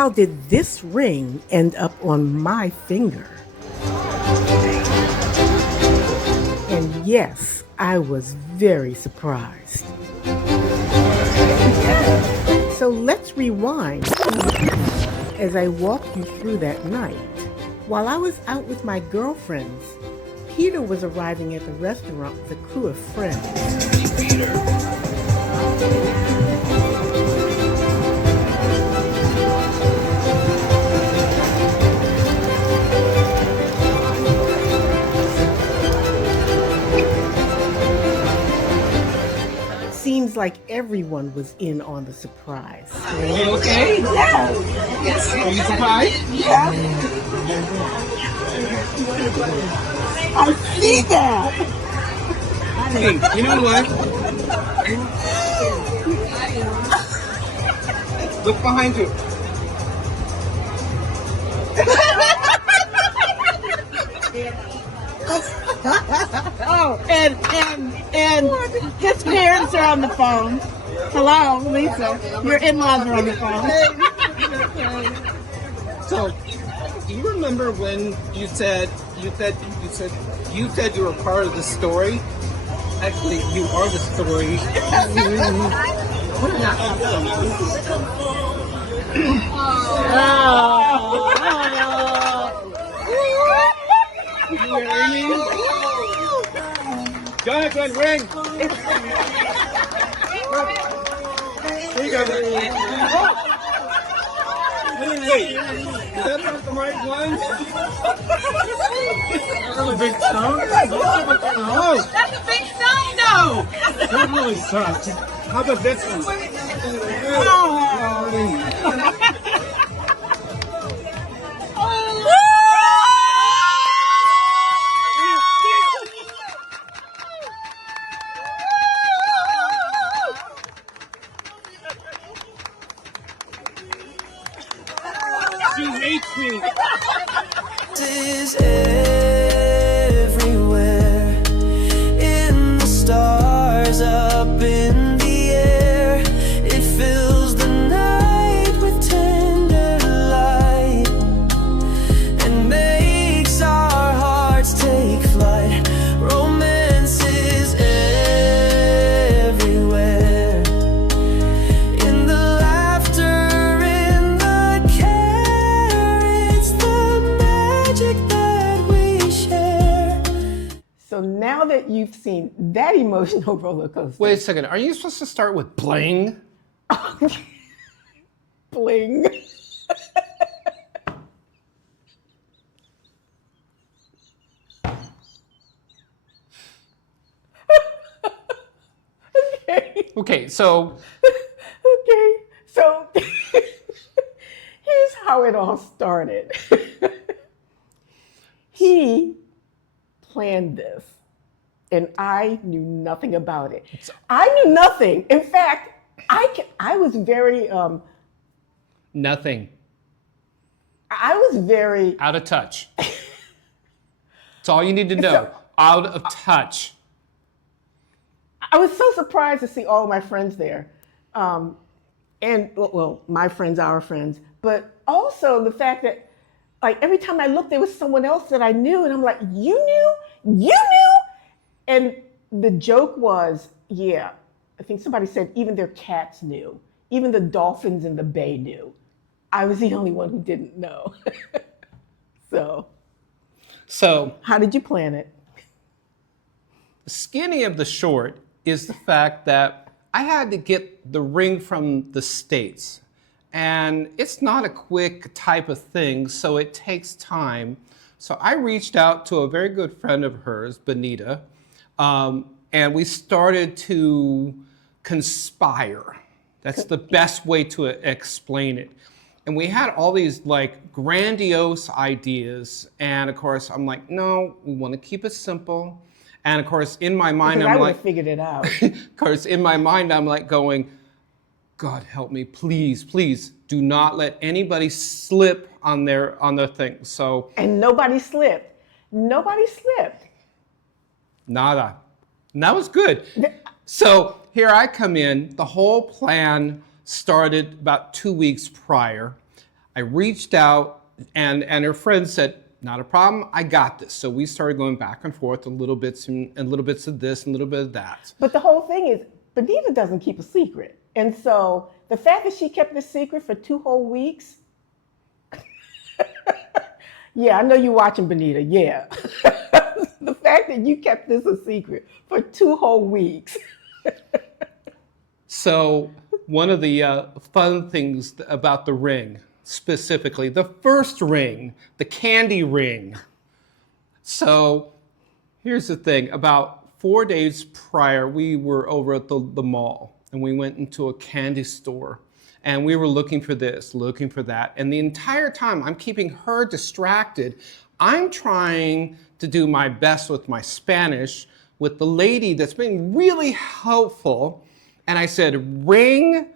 how did this ring end up on my finger? And yes, I was very surprised. So let's rewind as I walk you through that night. While I was out with my girlfriends, Peter was arriving at the restaurant with a crew of friends. Hey, Peter. Seems like everyone was in on the surprise. Are you okay? Yeah. Yes. Are you surprised? Yeah. I see that. Hey, you know what? Look behind you. Oh, and his parents are on the phone. Hello, Lisa. Your in-laws are on the phone. So, do you remember when you said you were part of the story? Actually, you are the story. Jonathan, ring! Here you go. Wait, is that not the right one? That's a big stone? No! That's a big stone, though! That really sucks. How about this one? She hates me. Is everywhere in the stars up in the air. It fills the night with tender light and makes our hearts take flight. Romance is everywhere in the laughter, in the care. It's the magic that we share. So now that you've seen that emotional roller coaster, Wait a second. Are you supposed to start with bling? Bling. Okay. Okay, so Okay. So here's how it all started. He planned this, and I knew nothing about it. I knew nothing. In fact, I was very nothing. I was very Out of touch. That's all you need to know. So- Out of touch. I was so surprised to see all of my friends there. And well, my friends, our friends, but also the fact that like every time I looked, there was someone else that I knew, and I'm like, you knew? You knew? And the joke was, yeah, I think somebody said even their cats knew. Even the dolphins in the bay knew. I was the only one who didn't know. So, how did you plan it? The skinny of the short is the fact that I had to get the ring from the States. And it's not a quick type of thing, so it takes time. So I reached out to a very good friend of hers, Benita, and we started to conspire. That's the best way to explain it. And we had all these like grandiose ideas. And of course, I'm like, no, we want to keep it simple. And of course, in my mind, Because I I'm would like, have figured it out. of course, in my mind, I'm like going, God help me, please, please do not let anybody slip on their thing. So And nobody slipped. Nobody slipped. nada. And that was good. So here I come in. The whole plan started about 2 weeks prior. I reached out, and her friend said, not a problem, I got this. So we started going back and forth, a little bits and little bits of this and a little bit of that. But the whole thing is, Benita doesn't keep a secret. And so the fact that she kept this secret for 2 whole weeks, yeah, I know you're watching, Benita, yeah. The fact that you kept this a secret for 2 whole weeks. So one of the fun things about the ring, specifically, the first ring, the candy ring. So here's the thing, about 4 days prior, we were over at the mall, and we went into a candy store, and we were looking for this, looking for that, and the entire time I'm keeping her distracted. I'm trying to do my best with my Spanish with the lady that's been really helpful, and I said, ring,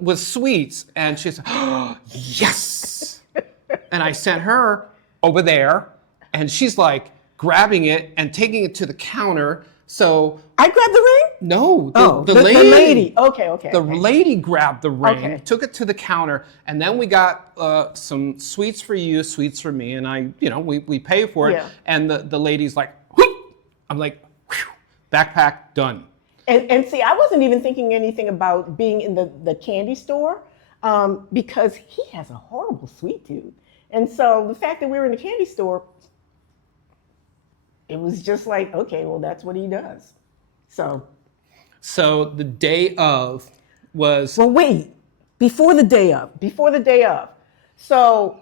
with sweets, and she said, oh, yes! And I sent her over there, and she's like grabbing it and taking it to the counter. So I grabbed the ring? no, The lady. Okay. the lady grabbed the ring, Okay. took it to the counter, and then we got some sweets for you, sweets for me, and we pay for it. Yeah. And the lady's like, whoop! I'm like, whew, backpack done. And see, I wasn't even thinking anything about being in the candy store because he has a horrible sweet tooth. And so the fact that we were in the candy store, it was just like, okay, well, that's what he does. So The day of was well, wait, before the day of. So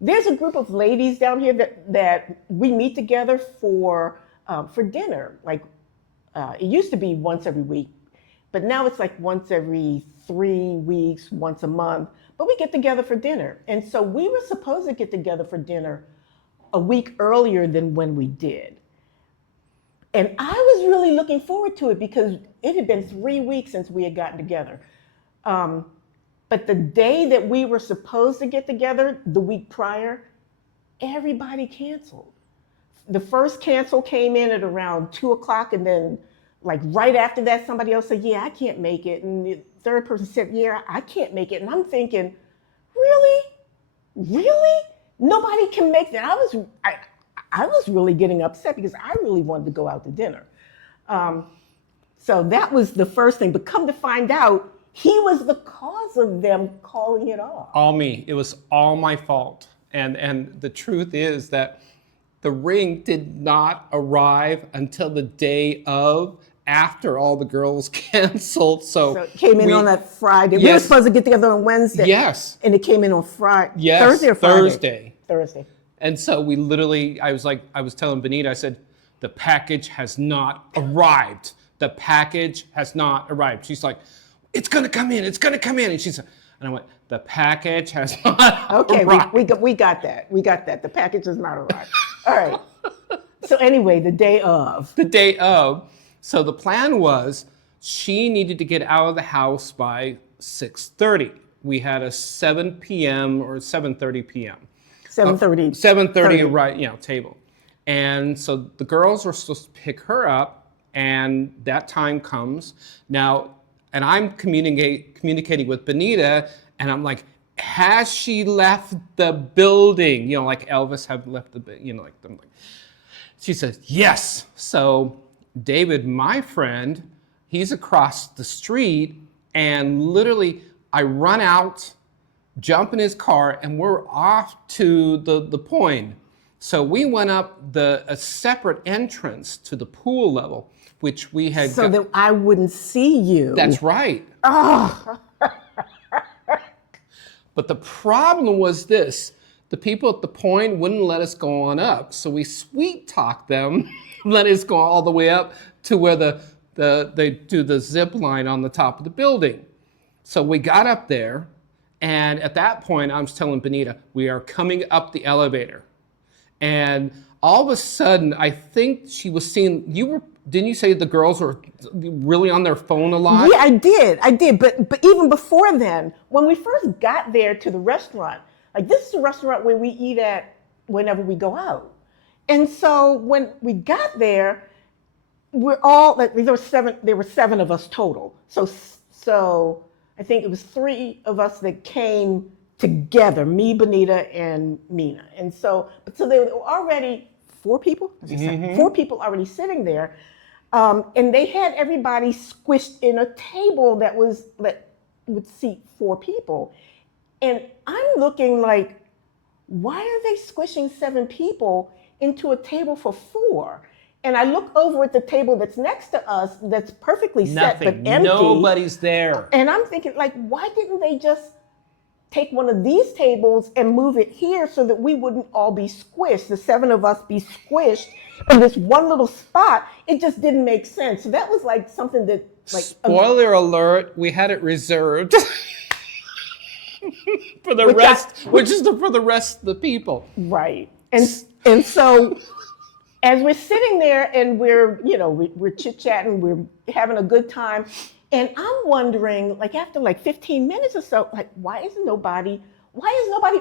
there's a group of ladies down here that we meet together for dinner. Like it used to be once every week, but now it's like once every 3 weeks, once a month. But we get together for dinner. And so we were supposed to get together for dinner a week earlier than when we did. And I was really looking forward to it because it had been 3 weeks since we had gotten together. But the day that we were supposed to get together, the week prior, everybody canceled. The first cancel came in at around 2 o'clock, and then like right after that, somebody else said, yeah, I can't make it. And the third person said, yeah, I can't make it. And I'm thinking, really? Nobody can make that. I was really getting upset because I really wanted to go out to dinner. So that was the first thing. But come to find out, he was the cause of them calling it off. all me. It was all my fault. And the truth is that the ring did not arrive until the day of, after all the girls canceled. So it came in on that Friday. We were Yes. supposed to get together on Wednesday. Yes. And it came in on Friday. Yes, Thursday or Friday? Thursday. Thursday. And so we literally, I was telling Benita, I said, the package has not arrived. The package has not arrived. She's like, it's gonna come in. And she's, and I went, the package has not Okay, arrived. we got that. We got that. The package has not arrived. All right. So anyway, the day of. The day of. So the plan was she needed to get out of the house by 6:30. We had a 7 p.m. or 7:30 p.m. 7:30. 7:30 table. And so the girls were supposed to pick her up, and that time comes. Now, and I'm communicating with Benita, and I'm like, has she left the building? Like Elvis had left the building, she says, yes. So David, my friend, he's across the street, and literally I run out, jump in his car, and we're off to the point. So we went up a separate entrance to the pool level, which we had. So that I wouldn't see you. That's right. Oh. But the problem was this. The people at the point wouldn't let us go on up. So we sweet talked them, let us go all the way up to where they do the zip line on the top of the building. So we got up there, and at that point I was telling Benita, we are coming up the elevator. And all of a sudden, I think she was seeing, didn't you say the girls were really on their phone a lot? Yeah, I did. But even before then, when we first got there to the restaurant, like this is a restaurant where we eat at whenever we go out. And so when we got there, we're all, like, there were seven of us total. So I think it was 3 of us that came together, me, Bonita, and Mina. And so there were already 4 people, 4 people already sitting there. And they had everybody squished in a table that would seat 4 people. And I'm looking like, why are they squishing 7 people into a table for 4? And I look over at the table that's next to us that's perfectly set but Nothing. empty. Nobody's there. And I'm thinking, like, why didn't they just take one of these tables and move it here so that we wouldn't all be squished, the 7 of us be squished in this one little spot? It just didn't make sense. So that was like something that, like, Spoiler alert, we had it reserved for the rest, for the rest of the people. right. And so as we're sitting there and we're chit-chatting, we're having a good time, and I'm wondering, like, after like 15 minutes or so, like, why is nobody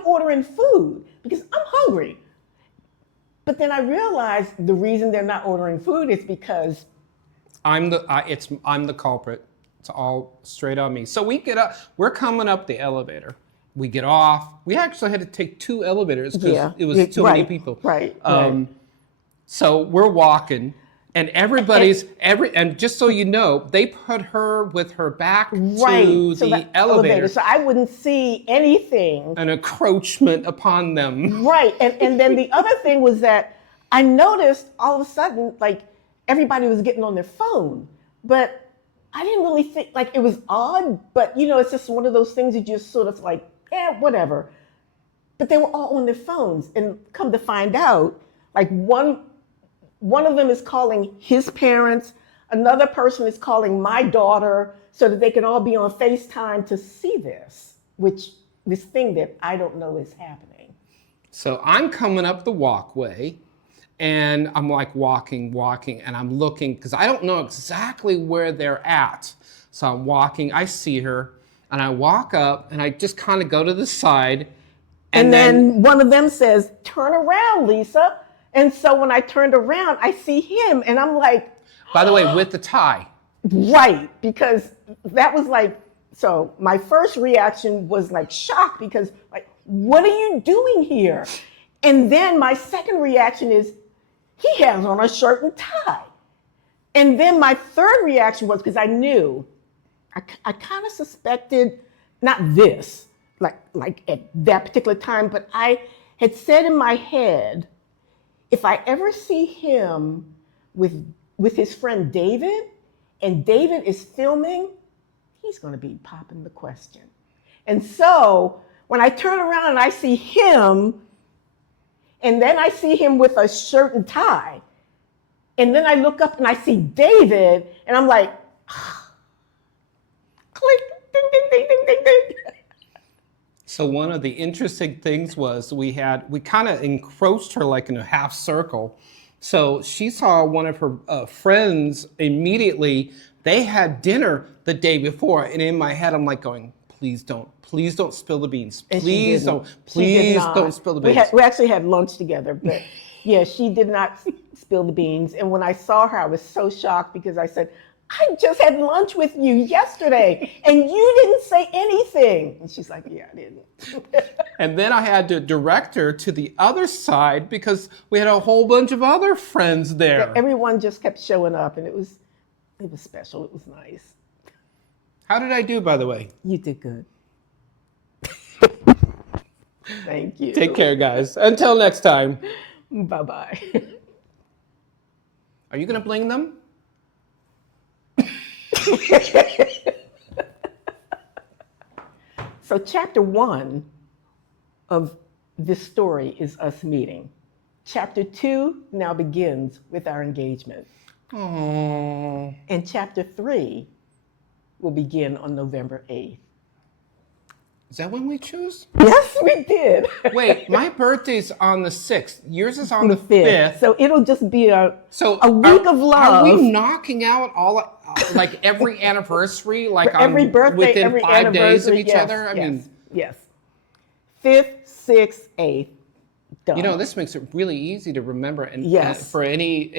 ordering food? Because I'm hungry. But then I realized the reason they're not ordering food is because I'm the culprit. It's all straight on me. So we get up, we're coming up the elevator. We get off. We actually had to take 2 elevators because it was too many people. Right. So we're walking, and and just so you know, they put her with her back to the elevator. So I wouldn't see anything. An encroachment upon them. Right. And then the other thing was that I noticed all of a sudden, like, everybody was getting on their phone. But I didn't really think, like, it was odd, but, it's just one of those things you just sort of like, whatever. But they were all on their phones. And come to find out, like, one of them is calling his parents, another person is calling my daughter so that they can all be on FaceTime to see this thing that I don't know is happening. So I'm coming up the walkway, and I'm like walking, and I'm looking, because I don't know exactly where they're at. So I'm walking, I see her, and I walk up, and I just kind of go to the side. And then one of them says, "Turn around, Lisa." And so when I turned around, I see him, and I'm like... By the way, with the tie. Right, because that was like... So my first reaction was like shock, because, like, what are you doing here? And then my second reaction is, he has on a shirt and tie. And then my third reaction was, because I knew, I kind of suspected, not this, like at that particular time, but I had said in my head, if I ever see him with his friend David, and David is filming, he's going to be popping the question. And so when I turn around and I see him, and then I see him with a shirt and tie, and then I look up and I see David, and I'm like, click, ding, ding, ding, ding, ding, ding. So one of the interesting things was we kind of encroached her like in a half circle. So she saw one of her friends immediately. They had dinner the day before, and in my head I'm like going, please don't spill the beans. Please don't spill the beans. We actually had lunch together, but yeah, she did not spill the beans. And when I saw her, I was so shocked, because I said, I just had lunch with you yesterday, and you didn't say anything. And she's like, yeah, I didn't. And then I had to direct her to the other side, because we had a whole bunch of other friends there. Everyone just kept showing up, and it was special. It was nice. How did I do, by the way? You did good. Thank you. Take care, guys. Until next time. Bye-bye. Are you going to bling them? So chapter 1 of this story is us meeting. Chapter 2 now begins with our engagement. Aww. And chapter 3 will begin on November 8th. Is that when we choose? Yes, we did. Wait, my birthday's on the 6th. Yours is on the 5th. So it'll just be a week of love. Are we knocking out all like every anniversary, like for every birthday, within every 5 days of each yes, other? I mean, yes. 5th, 6th, 8th. Done. You know, this makes it really easy to remember, and yes. For any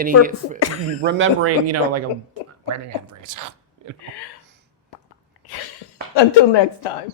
remembering, like a wedding anniversary. Until next time.